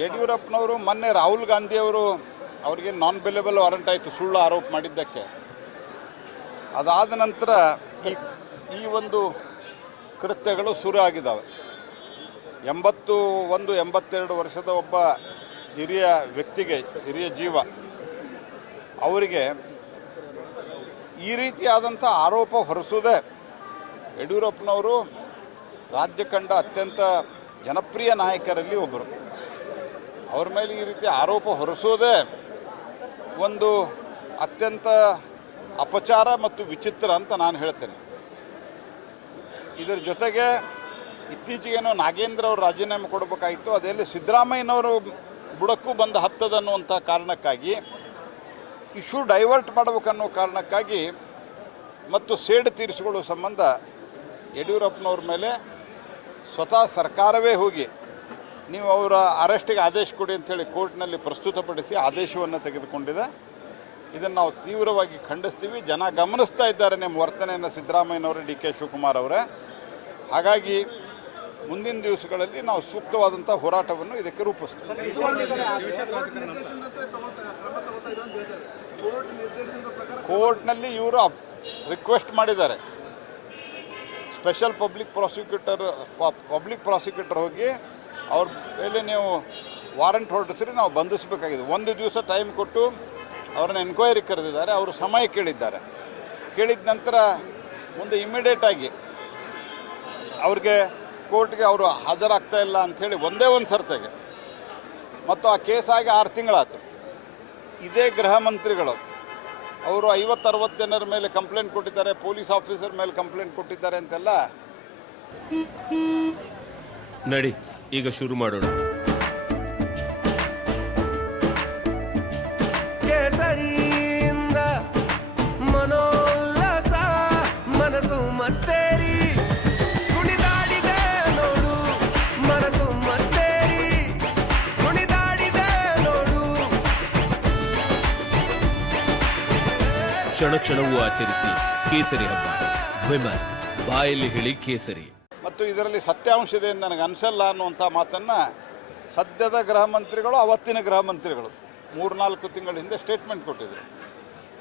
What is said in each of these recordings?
ಯಡಿಯೂರಪ್ಪನವರು ಮೊನ್ನೆ ರಾಹುಲ್ ಗಾಂಧಿ ಅವರು ಅವರಿಗೆ ನಾನ್ ಬೆಲೆಬಲ್ ವಾರಂಟ್ ಆಯಿತು ಸುಳ್ಳು ಆರೋಪ ಮಾಡಿದ್ದಕ್ಕೆ. ಅದಾದ ನಂತರ ಈ ಒಂದು ಕೃತ್ಯಗಳು ಶುರು ಆಗಿದ್ದಾವೆ. 82 ವರ್ಷದ ಒಬ್ಬ ಹಿರಿಯ ವ್ಯಕ್ತಿಗೆ, ಹಿರಿಯ ಜೀವ, ಅವರಿಗೆ ಈ ರೀತಿಯಾದಂಥ ಆರೋಪ ಹೊರಿಸೋದೇ ಯಡಿಯೂರಪ್ಪನವರು ರಾಜ್ಯ ಕಂಡ ಅತ್ಯಂತ ಜನಪ್ರಿಯ ನಾಯಕರಲ್ಲಿ ಒಬ್ಬರು. ಅವ್ರ ಮೇಲೆ ಈ ರೀತಿ ಆರೋಪ ಹೊರಿಸೋದೇ ಒಂದು ಅತ್ಯಂತ ಅಪಚಾರ ಮತ್ತು ವಿಚಿತ್ರ ಅಂತ ನಾನು ಹೇಳ್ತೇನೆ. ಇದರ ಜೊತೆಗೆ ಇತ್ತೀಚೆಗೇನೋ ನಾಗೇಂದ್ರ ಅವರು ರಾಜೀನಾಮೆ ಕೊಡಬೇಕಾಗಿತ್ತು, ಅದೆಲ್ಲ ಸಿದ್ದರಾಮಯ್ಯನವರು ಬುಡಕ್ಕೂ ಬಂದು ಹತ್ತದನ್ನುವಂಥ ಕಾರಣಕ್ಕಾಗಿ ಇಶ್ಯೂ ಡೈವರ್ಟ್ ಮಾಡಬೇಕನ್ನೋ ಕಾರಣಕ್ಕಾಗಿ ಮತ್ತು ಸೇಡು ತೀರಿಸಿಕೊಳ್ಳುವ ಸಂಬಂಧ ಯಡಿಯೂರಪ್ಪನವ್ರ ಮೇಲೆ ಸ್ವತಃ ಸರ್ಕಾರವೇ ಹೋಗಿ ನೀವು ಅವರ ಅರೆಸ್ಟಿಗೆ ಆದೇಶ ಕೊಡಿ ಅಂಥೇಳಿ ಕೋರ್ಟ್ನಲ್ಲಿ ಪ್ರಸ್ತುತಪಡಿಸಿ ಆದೇಶವನ್ನು ತೆಗೆದುಕೊಂಡಿದೆ. ಇದನ್ನು ನಾವು ತೀವ್ರವಾಗಿ ಖಂಡಿಸ್ತೀವಿ. ಜನ ಗಮನಿಸ್ತಾ ಇದ್ದಾರೆ ನಿಮ್ಮ ವರ್ತನೆಯನ್ನು, ಸಿದ್ದರಾಮಯ್ಯನವರು, ಡಿ ಕೆ ಶಿವಕುಮಾರ್ ಅವರೇ. ಹಾಗಾಗಿ ಮುಂದಿನ ದಿವಸಗಳಲ್ಲಿ ನಾವು ಸೂಕ್ತವಾದಂಥ ಹೋರಾಟವನ್ನು ಇದಕ್ಕೆ ರೂಪಿಸ್ತೀವಿ. ಕೋರ್ಟ್ನಲ್ಲಿ ಇವರು ರಿಕ್ವೆಸ್ಟ್ ಮಾಡಿದ್ದಾರೆ, ಸ್ಪೆಷಲ್ ಪಬ್ಲಿಕ್ ಪ್ರಾಸಿಕ್ಯೂಟರ್ ಹೋಗಿ ಅವ್ರ ಮೇಲೆ ನೀವು ವಾರಂಟ್ ಹೊರಡಿಸ್ರಿ, ನಾವು ಬಂಧಿಸಬೇಕಾಗಿದೆ. 1 ದಿವಸ ಟೈಮ್ ಕೊಟ್ಟು ಅವ್ರನ್ನ ಎನ್ಕ್ವೈರಿ ಕರೆದಿದ್ದಾರೆ. ಅವರು ಸಮಯ ಕೇಳಿದ್ದಾರೆ. ಕೇಳಿದ ನಂತರ ಮುಂದೆ ಇಮ್ಮಿಡಿಯೇಟಾಗಿ ಅವ್ರಿಗೆ ಕೋರ್ಟ್ಗೆ ಅವರು ಹಾಜರಾಗ್ತಾ ಇಲ್ಲ ಅಂಥೇಳಿ ಒಂದೇ ಒಂದು ಸರ್ತೆಗೆ, ಮತ್ತು ಆ ಕೇಸಾಗಿ 6 ತಿಂಗಳಾಯ್ತು. ಇದೇ ಗೃಹ ಮಂತ್ರಿಗಳು ಅವರು 50-60 ಜನರ ಮೇಲೆ ಕಂಪ್ಲೇಂಟ್ ಕೊಟ್ಟಿದ್ದಾರೆ, ಪೊಲೀಸ್ ಆಫೀಸರ್ ಮೇಲೆ ಕಂಪ್ಲೇಂಟ್ ಕೊಟ್ಟಿದ್ದಾರೆ ಅಂತೆಲ್ಲ. ನಡಿ ಈಗ ಶುರು ಮಾಡೋಣ. ಕೇಸರಿಯಿಂದ ಮನೋಲ್ಲಾಸ ಮನಸ್ಸು ಮತ್ತೇರಿ ಕುಣಿದಾಡಿದೆ ನೋಡು, ಮನಸ್ಸು ಮತ್ತೇರಿ ಕುಣಿದಾಡಿದೆ ನೋಡು. ಕ್ಷಣ ಕ್ಷಣವೂ ಆಚರಿಸಿ ಕೇಸರಿ ಹಬ್ಬ. ವಿಮಲ್ ಬಾಯಲ್ಲಿ ಹೇಳಿ ಕೇಸರಿ. ಮತ್ತು ಇದರಲ್ಲಿ ಸತ್ಯಾಂಶ ಇದೆ ಎಂದು ನನಗೆ ಅನಿಸಲ್ಲ ಅನ್ನುವಂಥ ಮಾತನ್ನು ಸದ್ಯದ ಗೃಹ ಮಂತ್ರಿಗಳು, ಅವತ್ತಿನ ಗೃಹ ಮಂತ್ರಿಗಳು 3-4 ತಿಂಗಳ ಹಿಂದೆ ಸ್ಟೇಟ್ಮೆಂಟ್ ಕೊಟ್ಟಿದ್ರು.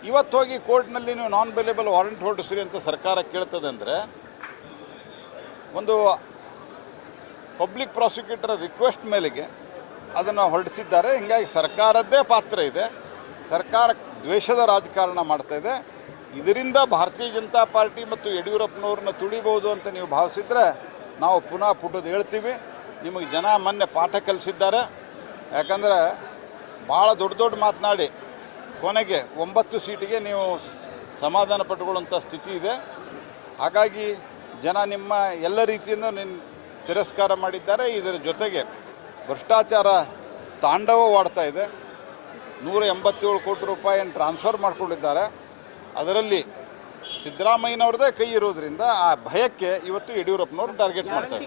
ಇವತ್ತು ಹೋಗಿ ಕೋರ್ಟ್ನಲ್ಲಿ ನೀವು ನಾನ್ ಬೆಲೆಬಲ್ ವಾರಂಟ್ ಹೊರಡಿಸ್ರಿ ಅಂತ ಸರ್ಕಾರ ಕೇಳ್ತದೆ ಅಂದರೆ, ಒಂದು ಪಬ್ಲಿಕ್ ಪ್ರಾಸಿಕ್ಯೂಟರ್ ರಿಕ್ವೆಸ್ಟ್ ಮೇಲೆಗೆ ಅದನ್ನು ಹೊರಡಿಸಿದ್ದಾರೆ. ಹೀಗಾಗಿ ಸರ್ಕಾರದ್ದೇ ಪಾತ್ರ ಇದೆ. ಸರ್ಕಾರ ದ್ವೇಷದ ರಾಜಕಾರಣ ಮಾಡ್ತಾಯಿದೆ. ಇದರಿಂದ ಭಾರತೀಯ ಜನತಾ ಪಾರ್ಟಿ ಮತ್ತು ಯಡಿಯೂರಪ್ಪನವ್ರನ್ನ ತುಳಿಬೋದು ಅಂತ ನೀವು ಭಾವಿಸಿದರೆ ನಾವು ಪುನಃ ಪುಟದು ಹೇಳ್ತೀವಿ. ನಿಮಗೆ ಜನ ಮೊನ್ನೆ ಪಾಠ ಕಲಿಸಿದ್ದಾರೆ. ಯಾಕಂದರೆ ಭಾಳ ದೊಡ್ಡ ಮಾತನಾಡಿ ಕೊನೆಗೆ 9 ಸೀಟಿಗೆ ನೀವು ಸಮಾಧಾನ ಪಟ್ಟುಕೊಳ್ಳುವಂಥ ಸ್ಥಿತಿ ಇದೆ. ಹಾಗಾಗಿ ಜನ ನಿಮ್ಮ ಎಲ್ಲ ರೀತಿಯಿಂದ ತಿರಸ್ಕಾರ ಮಾಡಿದ್ದಾರೆ. ಇದರ ಜೊತೆಗೆ ಭ್ರಷ್ಟಾಚಾರ ತಾಂಡವವಾಡ್ತಾ ಇದೆ. 187 ಕೋಟಿ ರೂಪಾಯಿಯನ್ನು ಟ್ರಾನ್ಸ್ಫರ್ ಮಾಡಿಕೊಂಡಿದ್ದಾರೆ. ಅದರಲ್ಲಿ ಸಿದ್ದರಾಮಯ್ಯನವ್ರದ್ದೇ ಕೈ ಇರೋದ್ರಿಂದ ಆ ಭಯಕ್ಕೆ ಇವತ್ತು ಯಡಿಯೂರಪ್ಪನವರು ಟಾರ್ಗೆಟ್ ಮಾಡ್ತಾರೆ.